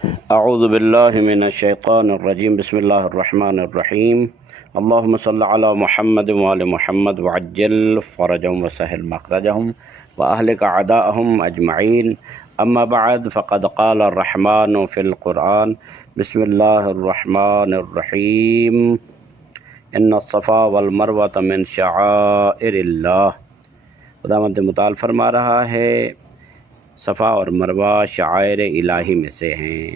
اعوذ باللہ من الشیطان الرجیم بسم اللہ الرحمن الرحیم اللہم صلی علی محمد وآل محمد وعجل فرجهم وسہل مخرجهم واہلک اعداءهم اجمعین اما بعد فقد قال الرحمن فی القرآن بسم اللہ الرحمن الرحیم ان الصفا والمروۃ من شعائر اللہ۔ خداوند متعال فرما رہا ہے صفا اور مروہ شعائر الہی میں سے ہیں۔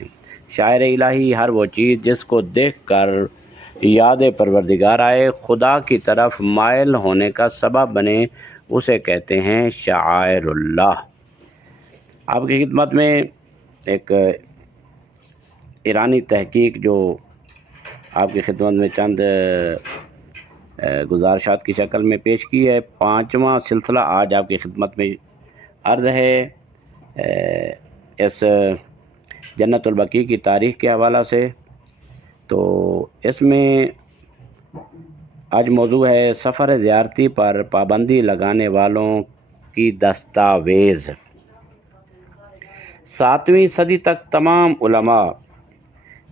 شاعر الہی ہر وہ چیز جس کو دیکھ کر یاد پروردگار آئے، خدا کی طرف مائل ہونے کا سبب بنے، اسے کہتے ہیں شعائر اللہ۔ آپ کی خدمت میں ایک ایرانی تحقیق جو آپ کی خدمت میں چند گزارشات کی شکل میں پیش کی ہے، 5واں سلسلہ آج آپ کی خدمت میں عرض ہے۔ اس جنت البقیع کی تاریخ کے حوالہ سے تو اس میں آج موضوع ہے سفر زیارتی پر پابندی لگانے والوں کی دستاویز۔ 7ویں صدی تک تمام علماء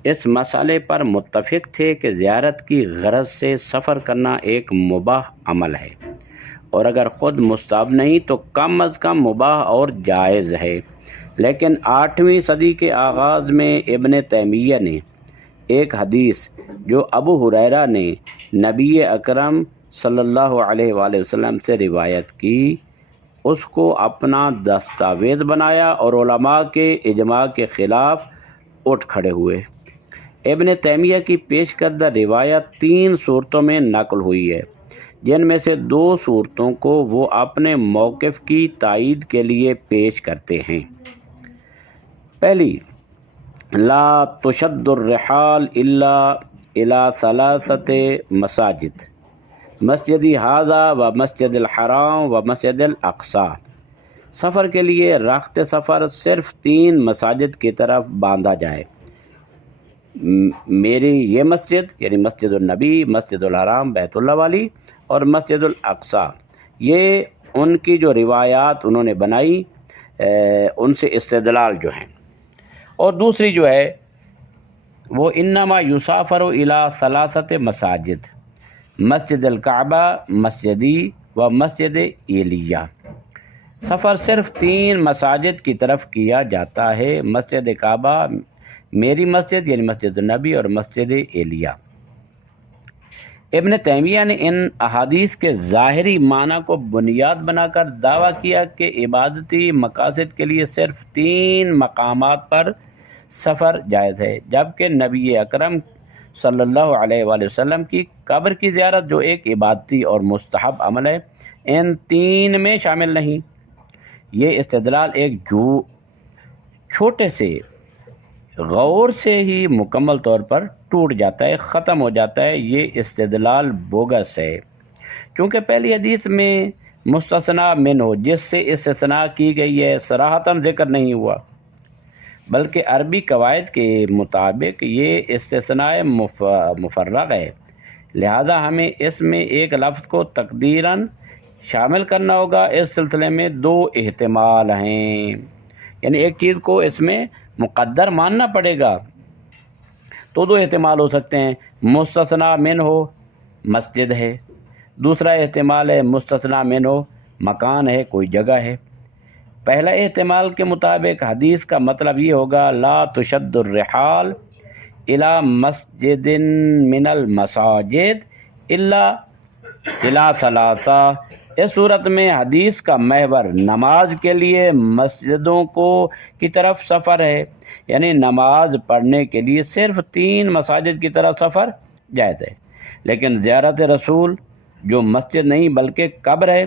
اس مسئلے پر متفق تھے کہ زیارت کی غرض سے سفر کرنا ایک مباح عمل ہے، اور اگر خود مستحب نہیں تو کم از کم مباح اور جائز ہے۔ لیکن 8ویں صدی کے آغاز میں ابن تیمیہ نے ایک حدیث جو ابو ہریرہ نے نبی اکرم صلی اللہ علیہ وآلہ وسلم سے روایت کی، اس کو اپنا دستاویز بنایا اور علماء کے اجماع کے خلاف اٹھ کھڑے ہوئے۔ ابن تیمیہ کی پیش کردہ روایت 3 صورتوں میں نقل ہوئی ہے، جن میں سے 2 صورتوں کو وہ اپنے موقف کی تائید کے لیے پیش کرتے ہیں۔ پہلی، لا تشد الرحال الا الى 3 مساجد، مسجد ھذا و مسجد الحرام و مسجد الاقصی۔ سفر کے لیے رخت سفر صرف 3 مساجد کی طرف باندھا جائے، میری یہ مسجد یعنی مسجد النبی، مسجد الحرام بیت اللہ والی، اور مسجد الاقصی۔ یہ ان کی جو روایات انہوں نے بنائی ان سے استدلال جو ہیں۔ اور دوسری جو ہے وہ انما یسافر الی 3 مساجد، مسجد الکعبہ، مسجدی و مسجد ایلیہ۔ سفر صرف 3 مساجد کی طرف کیا جاتا ہے، مسجد کعبہ، میری مسجد یعنی مسجد النبی، اور مسجد ایلیہ۔ ابن تیمیہ نے ان احادیث کے ظاہری معنی کو بنیاد بنا کر دعویٰ کیا کہ عبادتی مقاصد کے لیے صرف 3 مقامات پر سفر جائز ہے، جبکہ نبی اکرم صلی اللہ علیہ وآلہ وسلم کی قبر کی زیارت جو ایک عبادتی اور مستحب عمل ہے، ان 3 میں شامل نہیں۔ یہ استدلال ایک چھوٹے سے غور سے ہی مکمل طور پر ٹوٹ جاتا ہے، ختم ہو جاتا ہے۔ یہ استدلال بوگس ہے، کیونکہ پہلی حدیث میں مستثنی منہ جس سے استثناء کی گئی ہے صراحتاً ذکر نہیں ہوا، بلکہ عربی قواعد کے مطابق یہ استثناء مفرغ ہے، لہذا ہمیں اس میں ایک لفظ کو تقدیراً شامل کرنا ہوگا۔ اس سلسلے میں 2 احتمال ہیں، یعنی ایک چیز کو اس میں مقدر ماننا پڑے گا تو 2 احتمال ہو سکتے ہیں۔ مستثنی منہ مسجد ہے، دوسرا احتمال ہے مستثنی منہ مکان ہے، کوئی جگہ ہے۔ پہلا احتمال کے مطابق حدیث کا مطلب یہ ہوگا لا تشد الرحال الی مسجد من المساجد الا الی 3۔ اس صورت میں حدیث کا محور نماز کے لیے مسجدوں کی طرف سفر ہے، یعنی نماز پڑھنے کے لیے صرف 3 مساجد کی طرف سفر جائز ہے، لیکن زیارت رسول جو مسجد نہیں بلکہ قبر ہے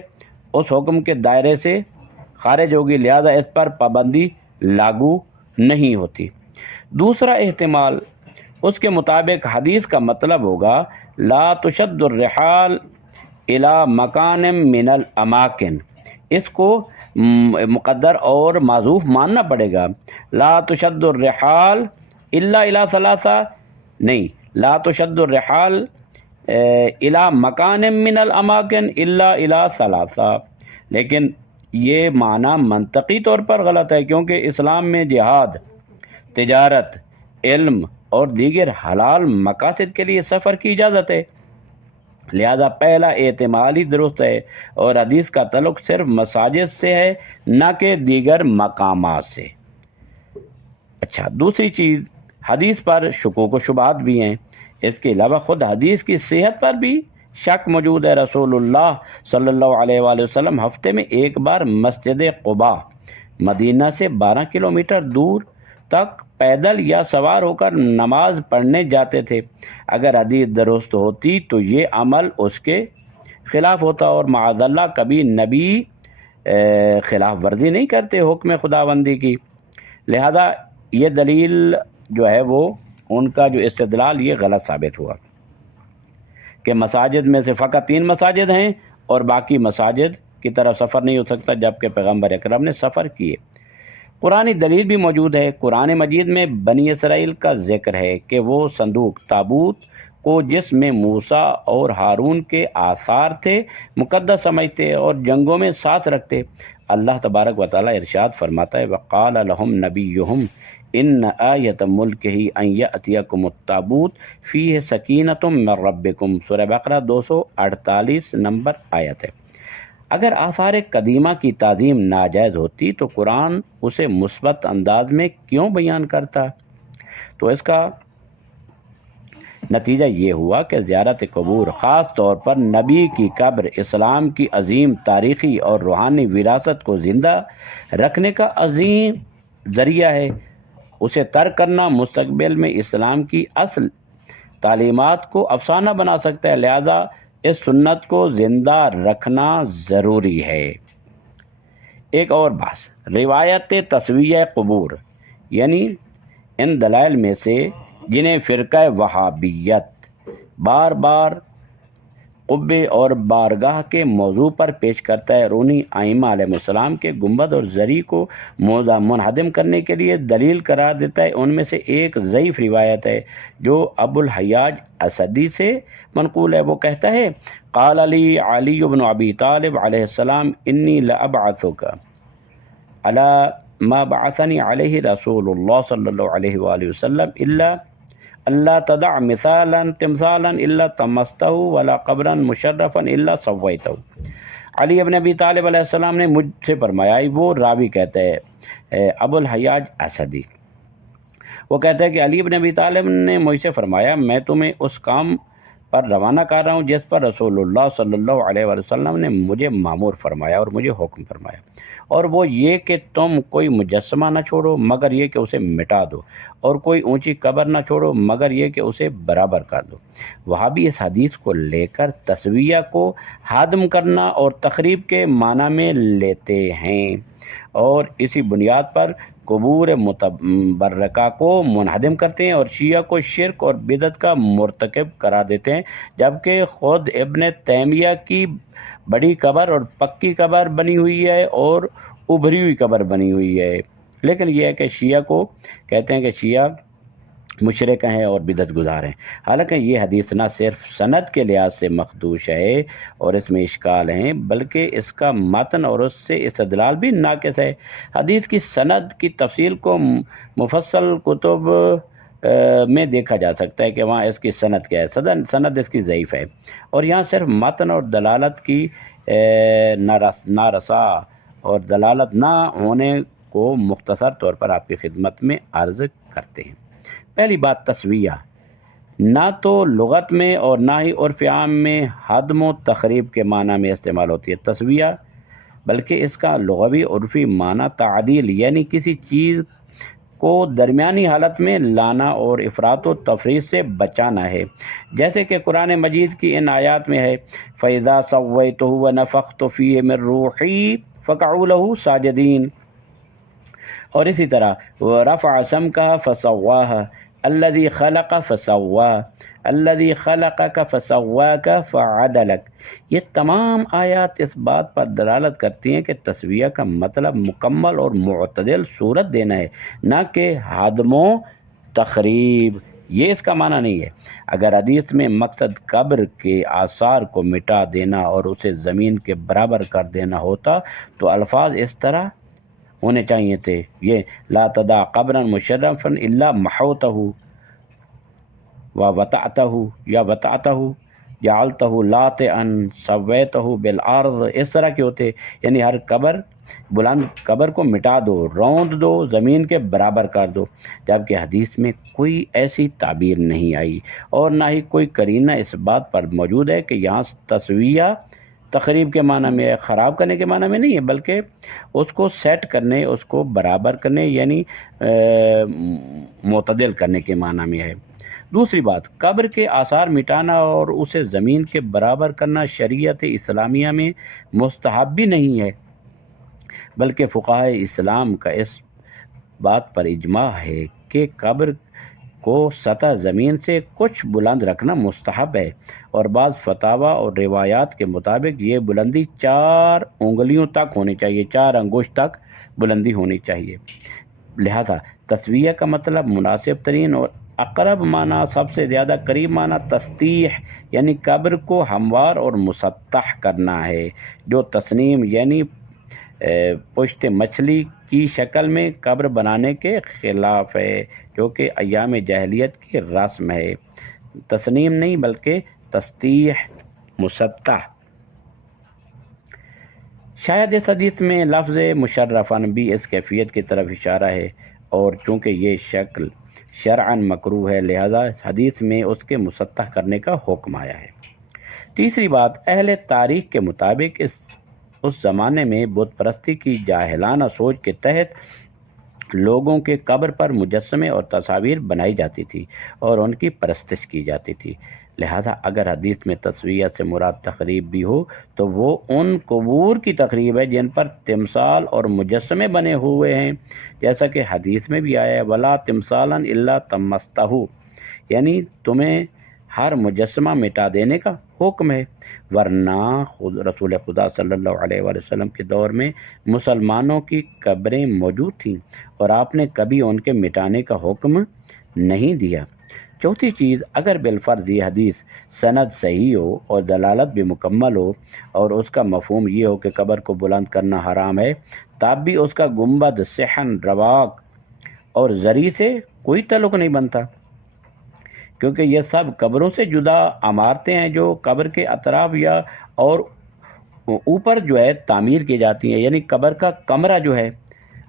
اس حکم کے دائرے سے خارج ہوگی، لہذا اس پر پابندی لاگو نہیں ہوتی۔ دوسرا احتمال، اس کے مطابق حدیث کا مطلب ہوگا لا تشد الرحال الی مکان من الاماکن، اس کو مقدر اور معذوف ماننا پڑے گا۔ لا تشد الرحال الا الی 3 نہیں، لا تشد الرحال الی مکان من الاماکن الا الی 3، لیکن یہ معنی منطقی طور پر غلط ہے، کیونکہ اسلام میں جہاد تجارت، علم اور دیگر حلال مقاصد کے لیے سفر کی اجازت ہے۔ لہذا پہلا احتمال ہی درست ہے، اور حدیث کا تعلق صرف مساجد سے ہے، نہ کہ دیگر مقامات سے۔ اچھا، دوسری چیز، حدیث پر شکوک و شبہات بھی ہیں۔ اس کے علاوہ خود حدیث کی صحت پر بھی شک موجود ہے۔ رسول اللہ صلی اللہ علیہ وآلہ وسلم ہفتے میں ایک بار مسجد قباء، مدینہ سے 12 کلومیٹر دور تک پیدل یا سوار ہو کر نماز پڑھنے جاتے تھے۔ اگر حدیث درست ہوتی تو یہ عمل اس کے خلاف ہوتا، اور معاذ اللہ کبھی نبی خلاف ورزی نہیں کرتے حکم خداوندی کی۔ لہذا یہ دلیل جو ہے وہ ان کا جو استدلال یہ غلط ثابت ہوا کہ مساجد میں سے فقط 3 مساجد ہیں اور باقی مساجد کی طرف سفر نہیں ہو سکتا، جبکہ پیغمبر اکرم نے سفر کیے۔ قرآنی دلیل بھی موجود ہے۔ قرآن مجید میں بنی اسرائیل کا ذکر ہے کہ وہ صندوق تابوت کو، جس میں موسیٰ اور ہارون کے آثار تھے، مقدس سمجھتے اور جنگوں میں ساتھ رکھتے۔ اللہ تبارک و تعالیٰ ارشاد فرماتا ہے وَقَالَ لَهُمْ نَبِيُّهُمْ إِنَّ آیَةَ مُلْکِهِ أَن يَأْتِيَكُمُ التَّابُوتُ فِيهِ سَکِینَةٌ مِّن رَبِّکُم، سورہ بقرہ 248 نمبر آیت ہے۔ اگر آثار قدیمہ کی تعظیم ناجائز ہوتی تو قرآن اسے مثبت انداز میں کیوں بیان کرتا؟ تو اس کا نتیجہ یہ ہوا کہ زیارت قبور، خاص طور پر نبی کی قبر، اسلام کی عظیم تاریخی اور روحانی وراثت کو زندہ رکھنے کا عظیم ذریعہ ہے۔ اسے ترک کرنا مستقبل میں اسلام کی اصل تعلیمات کو افسانہ بنا سکتا ہے، لہذا اس سنت کو زندہ رکھنا ضروری ہے۔ ایک اور بات، روایت تسویہ قبور، یعنی ان دلائل میں سے جنہیں فرقہ وہابیت بار بار قبے اور بارگاہ کے موضوع پر پیش کرتا ہے، اور انہی ائمہ علیہ السلام کے گنبد اور زری کو منہدم کرنے کے لیے دلیل قرار دیتا ہے۔ ان میں سے ایک ضعیف روایت ہے جو ابو الحیاج اسدی سے منقول ہے۔ وہ کہتا ہے قال لی علی بن ابی طالب علیہ السلام انی لابعثک علی ما بعثنی علیہ رسول اللہ صلی اللہ علیہ وآلہ وسلم اللہ تدع مثالا تمثالا الا تمستہ ولا قبرا مشرفا الا سویتہ۔ علی ابن ابی طالب علیہ السلام نے مجھ سے فرمایا، وہ راوی کہتے ہیں ابو الحیاج اسدی، وہ کہتا ہے کہ علی ابن ابی طالب نے مجھ سے فرمایا میں تمہیں اس کام پر روانہ کر رہا ہوں جس پر رسول اللہ صلی اللہ علیہ وسلم نے مجھے مامور فرمایا اور مجھے حکم فرمایا، اور وہ یہ کہ تم کوئی مجسمہ نہ چھوڑو مگر یہ کہ اسے مٹا دو، اور کوئی اونچی قبر نہ چھوڑو مگر یہ کہ اسے برابر کر دو۔ وہابی اس حدیث کو لے کر تسویہ کو ہدم کرنا اور تخریب کے معنی میں لیتے ہیں، اور اسی بنیاد پر قبور متبرکہ کو منہدم کرتے ہیں اور شیعہ کو شرک اور بدعت کا مرتکب قرار دیتے ہیں، جبکہ خود ابن تیمیہ کی بڑی قبر اور پکی قبر بنی ہوئی ہے اور ابھری ہوئی قبر بنی ہوئی ہے۔ لیکن یہ ہے کہ شیعہ کو کہتے ہیں کہ شیعہ مشرک ہیں اور بدعت گزار ہیں، حالانکہ یہ حدیث نہ صرف سند کے لحاظ سے مخدوش ہے اور اس میں اشکال ہیں، بلکہ اس کا متن اور اس سے استدلال بھی ناقص ہے۔ حدیث کی سند کی تفصیل کو مفصل کتب میں دیکھا جا سکتا ہے کہ وہاں اس کی سند کیا ہے، سند اس کی ضعیف ہے، اور یہاں صرف متن اور دلالت کی نارسا اور دلالت نہ ہونے کو مختصر طور پر آپ کی خدمت میں عرض کرتے ہیں۔ پہلی بات، تسویہ نہ تو لغت میں اور نہ ہی عرف عام میں ہدم و تخریب کے معنی میں استعمال ہوتی ہے تسویہ، بلکہ اس کا لغوی عرفی معنی تعدیل، یعنی کسی چیز کو درمیانی حالت میں لانا اور افراط و تفریط سے بچانا ہے، جیسے کہ قرآن مجید کی ان آیات میں ہے فَإِذَا سَوَّيْتُهُ وَنَفَخْتُ فِيهِ مِن رُوحِي فَقَعُوا لَهُ ساجدین، اور اسی طرح وَرَفَعَ سَمْكَهَا فَسَوَّاهَا الَّذِي خَلَقَ فَسَوَّاهَا الَّذِي خَلَقَكَ فَسَوَّاكَ فَعَدَلَكَ۔ یہ تمام آیات اس بات پر دلالت کرتی ہیں کہ تسویہ کا مطلب مکمل اور معتدل صورت دینا ہے، نہ کہ ہدم و تخریب، یہ اس کا معنی نہیں ہے۔ اگر حدیث میں مقصد قبر کے آثار کو مٹا دینا اور اسے زمین کے برابر کر دینا ہوتا تو الفاظ اس طرح ہونے چاہیے تھے، یہ لا تدا قبرا مشرفا الا محوتہ و وطعتہ یا وطعتہ جعلتہ لاتعا سویتہ بالارض، اس طرح کے ہوتے، یعنی ہر قبر بلند قبر کو مٹا دو، روند دو، زمین کے برابر کر دو، جبکہ حدیث میں کوئی ایسی تعبیر نہیں آئی اور نہ ہی کوئی قرینہ اس بات پر موجود ہے کہ یہاں تسویہ تخریب کے معنی میں ہے، خراب کرنے کے معنی میں نہیں ہے، بلکہ اس کو سیٹ کرنے، اس کو برابر کرنے، یعنی معتدل کرنے کے معنی میں ہے۔ دوسری بات، قبر کے آثار مٹانا اور اسے زمین کے برابر کرنا شریعت اسلامیہ میں مستحب بھی نہیں ہے، بلکہ فقہائے اسلام کا اس بات پر اجماع ہے کہ قبر کو سطح زمین سے کچھ بلند رکھنا مستحب ہے، اور بعض فتاوی اور روایات کے مطابق یہ بلندی 4 انگلیوں تک ہونی چاہیے، 4 انگشت تک بلندی ہونی چاہیے۔ لہذا تسویہ کا مطلب مناسب ترین اور اقرب معنی، سب سے زیادہ قریب معنی تسطیح یعنی قبر کو ہموار اور مسطح کرنا ہے، جو تسنیم یعنی پشت مچھلی کی شکل میں قبر بنانے کے خلاف ہے، جو کہ ایام جاہلیت کی رسم ہے۔ تسنیم نہیں بلکہ تسطیح، مسطح۔ شاید اس حدیث میں لفظ مشرفاً بھی اس کیفیت کی طرف اشارہ ہے، اور چونکہ یہ شکل شرعاً مکروہ ہے، لہذا اس حدیث میں اس کے مسطح کرنے کا حکم آیا ہے۔ تیسری بات، اہل تاریخ کے مطابق اس زمانے میں بت پرستی کی جاہلانہ سوچ کے تحت لوگوں کے قبر پر مجسمے اور تصاویر بنائی جاتی تھی اور ان کی پرستش کی جاتی تھی، لہذا اگر حدیث میں تسویہ سے مراد تخریب بھی ہو تو وہ ان قبور کی تخریب ہے جن پر تمثال اور مجسمے بنے ہوئے ہیں، جیسا کہ حدیث میں بھی آیا ہے وَلَا تِمْثَالًا إِلَّا طَمَّسْتَهُ، یعنی تمہیں ہر مجسمہ مٹا دینے کا حکم ہے، ورنہ رسول خدا صلی اللہ علیہ وآلہ وسلم کے دور میں مسلمانوں کی قبریں موجود تھیں اور آپ نے کبھی ان کے مٹانے کا حکم نہیں دیا۔ چوتھی چیز، اگر بالفرض یہ حدیث سند صحیح ہو اور دلالت بھی مکمل ہو اور اس کا مفہوم یہ ہو کہ قبر کو بلند کرنا حرام ہے، تب بھی اس کا گنبد، صحن، رواق اور زری سے کوئی تعلق نہیں بنتا، کیونکہ یہ سب قبروں سے جدا عمارتیں ہیں جو قبر کے اطراف یا اور اوپر جو ہے تعمیر کی جاتی ہیں، یعنی قبر کا کمرہ جو ہے،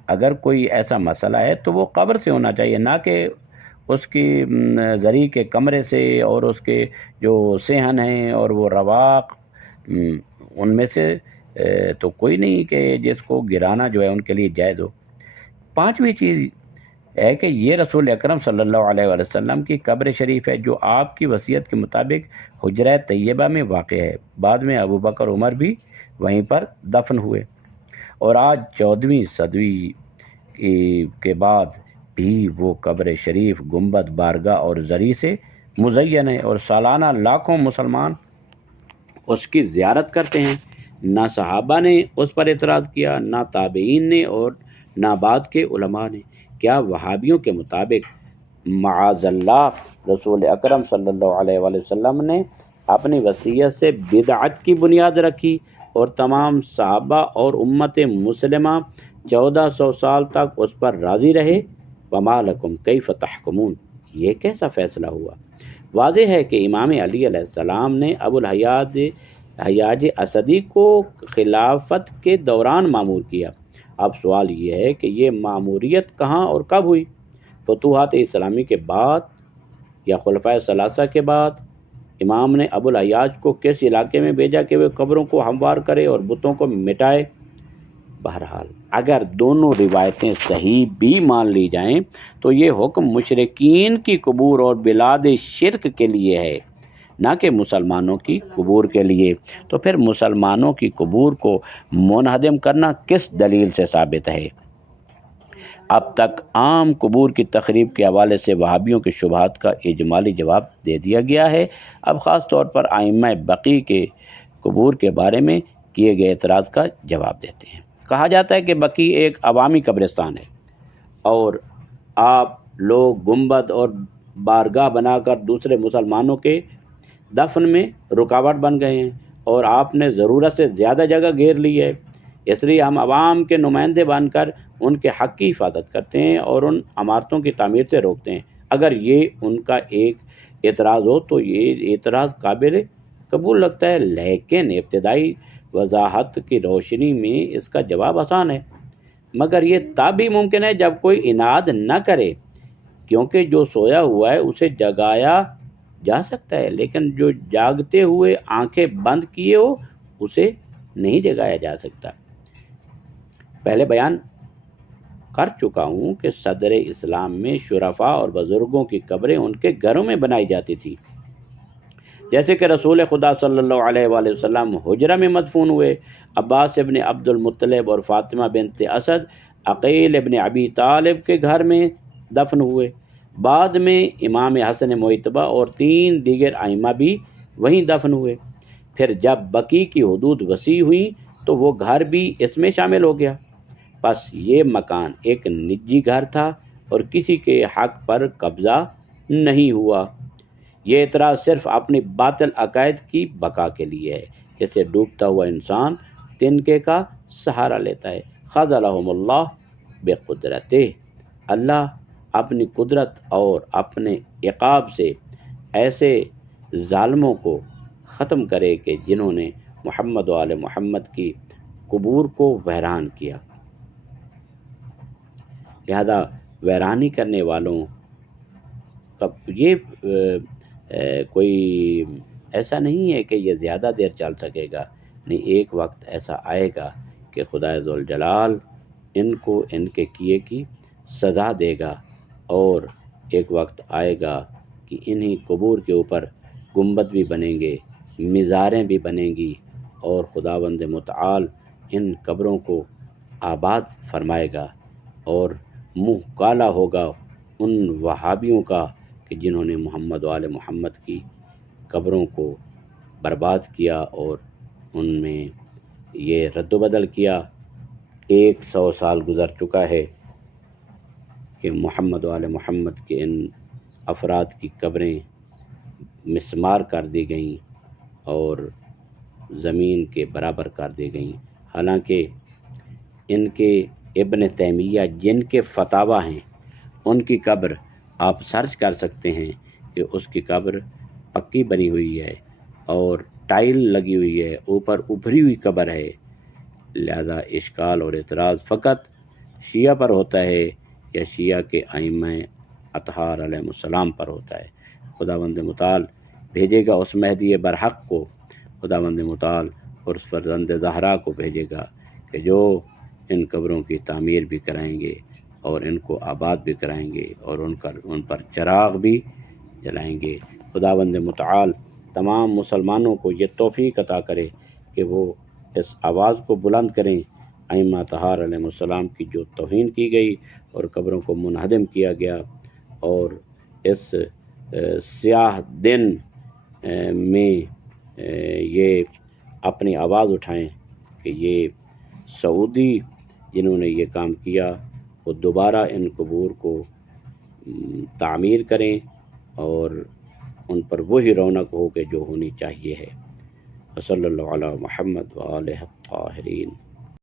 اگر کوئی ایسا مسئلہ ہے تو وہ قبر سے ہونا چاہیے، نہ کہ اس کی زری کے کمرے سے، اور اس کے جو صحن ہیں اور وہ رواق، ان میں سے تو کوئی نہیں کہ جس کو گرانا جو ہے ان کے لیے جائز ہو۔ پانچویں چیز ہے کہ یہ رسول اکرم صلی اللہ علیہ وآلہ وسلم کی قبر شریف ہے جو آپ کی وصیت کے مطابق حجرہ طیبہ میں واقع ہے، بعد میں ابو بکر عمر بھی وہیں پر دفن ہوئے، اور آج 14ویں صدی کے بعد بھی وہ قبر شریف گنبد، بارگاہ اور زری سے مزین ہے، اور سالانہ لاکھوں مسلمان اس کی زیارت کرتے ہیں۔ نہ صحابہ نے اس پر اعتراض کیا، نہ تابعین نے، اور نہ بعد کے علماء نے۔ کیا وہابیوں کے مطابق معاذ اللہ رسول اکرم صلی اللہ علیہ وآلہ وسلم نے اپنی وصیت سے بدعت کی بنیاد رکھی اور تمام صحابہ اور امت مسلمہ 1400 سال تک اس پر راضی رہے؟ وما لکم کیف تحکمون، یہ کیسا فیصلہ ہوا؟ واضح ہے کہ امام علی علیہ السلام نے ابو الحیاج اسدی کو خلافت کے دوران مامور کیا۔ اب سوال یہ ہے کہ یہ ماموریت کہاں اور کب ہوئی؟ فتوحات اسلامی کے بعد یا خلفائے ثلاثہ کے بعد؟ امام نے ابو الحیاج کو کس علاقے میں بھیجا کہ وہ قبروں کو ہموار کرے اور بتوں کو مٹائے؟ بہرحال اگر دونوں روایتیں صحیح بھی مان لی جائیں تو یہ حکم مشرکین کی قبور اور بلاد شرک کے لیے ہے، نہ کہ مسلمانوں کی قبور کے لیے۔ تو پھر مسلمانوں کی قبور کو منہدم کرنا کس دلیل سے ثابت ہے؟ اب تک عام قبور کی تخریب کے حوالے سے وہابیوں کے شبہات کا اجمالی جواب دے دیا گیا ہے۔ اب خاص طور پر ائمہ بقی کے قبور کے بارے میں کیے گئے اعتراض کا جواب دیتے ہیں۔ کہا جاتا ہے کہ بقی ایک عوامی قبرستان ہے اور آپ لوگ گنبد اور بارگاہ بنا کر دوسرے مسلمانوں کے دفن میں رکاوٹ بن گئے ہیں، اور آپ نے ضرورت سے زیادہ جگہ گھیر لی ہے، اس لیے ہم عوام کے نمائندے بن کر ان کے حق کی حفاظت کرتے ہیں اور ان عمارتوں کی تعمیر سے روکتے ہیں۔ اگر یہ ان کا ایک اعتراض ہو تو یہ اعتراض قابل قبول لگتا ہے، لیکن ابتدائی وضاحت کی روشنی میں اس کا جواب آسان ہے، مگر یہ تب بھی ممکن ہے جب کوئی اناد نہ کرے، کیونکہ جو سویا ہوا ہے اسے جگایا جا سکتا ہے، لیکن جو جاگتے ہوئے آنکھیں بند کیے ہو اسے نہیں جگایا جا سکتا۔ پہلے بیان کر چکا ہوں کہ صدر اسلام میں شرفاء اور بزرگوں کی قبریں ان کے گھروں میں بنائی جاتی تھی، جیسے کہ رسول خدا صلی اللہ علیہ وآلہ وسلم حجرہ میں مدفون ہوئے، عباس ابن عبد المطلب اور فاطمہ بنت اسد عقیل ابن ابی طالب کے گھر میں دفن ہوئے، بعد میں امام حسن مجتبی اور 3 دیگر ائمہ بھی وہیں دفن ہوئے۔ پھر جب بقی کی حدود وسیع ہوئی تو وہ گھر بھی اس میں شامل ہو گیا، پس یہ مکان ایک نجی گھر تھا اور کسی کے حق پر قبضہ نہیں ہوا۔ یہ اعتراض صرف اپنی باطل عقائد کی بقا کے لیے ہے، جیسے ڈوبتا ہوا انسان تنکے کا سہارا لیتا ہے۔ خذلہم اللہ بقدرتہ، اللہ اپنی قدرت اور اپنے عقاب سے ایسے ظالموں کو ختم کرے کہ جنہوں نے محمد و آل محمد کی قبور کو ویران کیا۔ لہذا ویرانی کرنے والوں کا یہ کوئی ایسا نہیں ہے کہ یہ زیادہ دیر چل سکے گا، نہیں، ایک وقت ایسا آئے گا کہ خدا ذوالجلال ان کو ان کے کیے کی سزا دے گا، اور ایک وقت آئے گا کہ انہی قبور کے اوپر گنبد بھی بنیں گے، مزاریں بھی بنیں گی، اور خداوند متعال ان قبروں کو آباد فرمائے گا، اور منہ کالا ہوگا ان وہابیوں کا کہ جنہوں نے محمد و آل محمد کی قبروں کو برباد کیا اور ان میں یہ رد و بدل کیا۔ 100 سال گزر چکا ہے کہ محمد و آل محمد کے ان افراد کی قبریں مسمار کر دی گئیں اور زمین کے برابر کر دی گئیں، حالانکہ ان کے ابن تیمیہ جن کے فتاوی ہیں ان کی قبر آپ سرچ کر سکتے ہیں کہ اس کی قبر پکی بنی ہوئی ہے اور ٹائل لگی ہوئی ہے، اوپر ابھری ہوئی قبر ہے۔ لہذا اشکال اور اعتراض فقط شیعہ پر ہوتا ہے یا شیعہ کے ائمہ اطہار علیہ السلام پر ہوتا ہے۔ خداوند متعال بھیجے گا اس مہدی برحق کو، خداوند متعال اور اس فرزند زہرا کو بھیجے گا کہ جو ان قبروں کی تعمیر بھی کرائیں گے اور ان کو آباد بھی کرائیں گے اور ان پر چراغ بھی جلائیں گے۔ خداوند متعال تمام مسلمانوں کو یہ توفیق عطا کرے کہ وہ اس آواز کو بلند کریں، ائمہ اطہار علیہ السلام کی جو توہین کی گئی اور قبروں کو منہدم کیا گیا، اور اس سیاہ دن میں یہ اپنی آواز اٹھائیں کہ یہ سعودی جنہوں نے یہ کام کیا وہ دوبارہ ان قبور کو تعمیر کریں اور ان پر وہی رونق ہو کہ جو ہونی چاہیے ہے۔ صلی اللہ علی محمد و آلہ الطاہرین۔